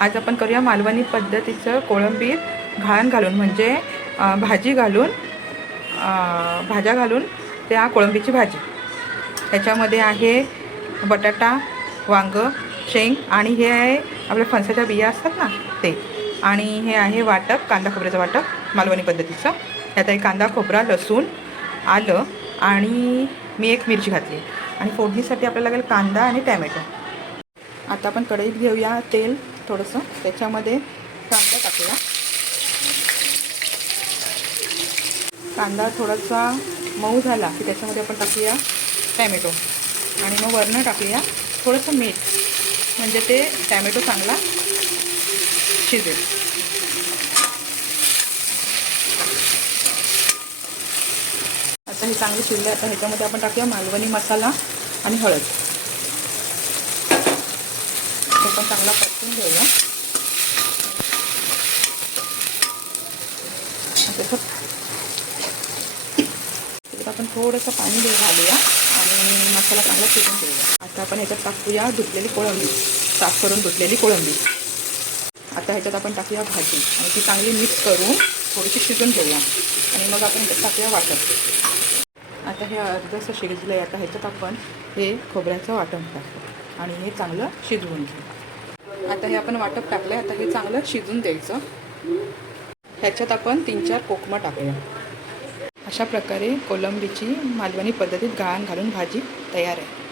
आज आपण करूया मालवणी पद्धतीचं कोळंबीर घाण घालून म्हणजे भाजी घालून भाज्या घालून त्या कोळंबीची भाजी. त्याच्यामध्ये आहे बटाटा वांग शेंग आणि हे आहे आपल्या फणसाच्या बिया असतात ना ते. आणि हे आहे वाटप कांदा खोबऱ्याचं वाटप मालवणी पद्धतीचं. ह्यात आहे कांदा खोबरा लसूण आलं आणि मी एक मिरची घातली. आणि फोडणीसाठी आपल्याला लागेल कांदा आणि टॅमॅटो. आता आपण कढईत घेऊया तेल. थोडंसं. त्याच्यामध्ये कांदा टाकूया कांदा थोडासा मऊ झाला की त्याच्यामध्ये आपण टाकूया टॅमॅटो. आणि मग वरनं टाकूया थोडंसं मीठ. म्हणजे ते टॅमॅटो चांगला शिजेल. आता हे चांगलं शिजलं आता ह्याच्यामध्ये आपण टाकूया मालवणी मसाला आणि हळद. तो पण चांगला परतून घेऊया. त्याच्यात आपण थोडंसं पाणी देऊ घालूया आणि मसाला चांगला शिजून देऊया आता आपण ह्याच्यात टाकूया धुतलेली कोळंबी. साफ करून धुतलेली कोळंबी. आता ह्याच्यात आपण टाकूया भाजी. आणि ती चांगली मिक्स करून थोडीशी शिजून घेऊया. आणि मग आपण ह्याच्यात टाकूया वाटण. आता हे अर्धसं शिजलं आहे आता ह्याच्यात आपण हे खोबऱ्याचं वाटण टाकू आणि हे चांगलं शिजवून घेऊ आता हे आपण वाटप टाकलं आहे आता हे चांगलं शिजून द्यायचं. ह्याच्यात आपण तीन चार कोकमं टाकूया. अशा प्रकारे कोलंबीची मालवणी पद्धतीत गाळण घालून भाजी तयार आहे.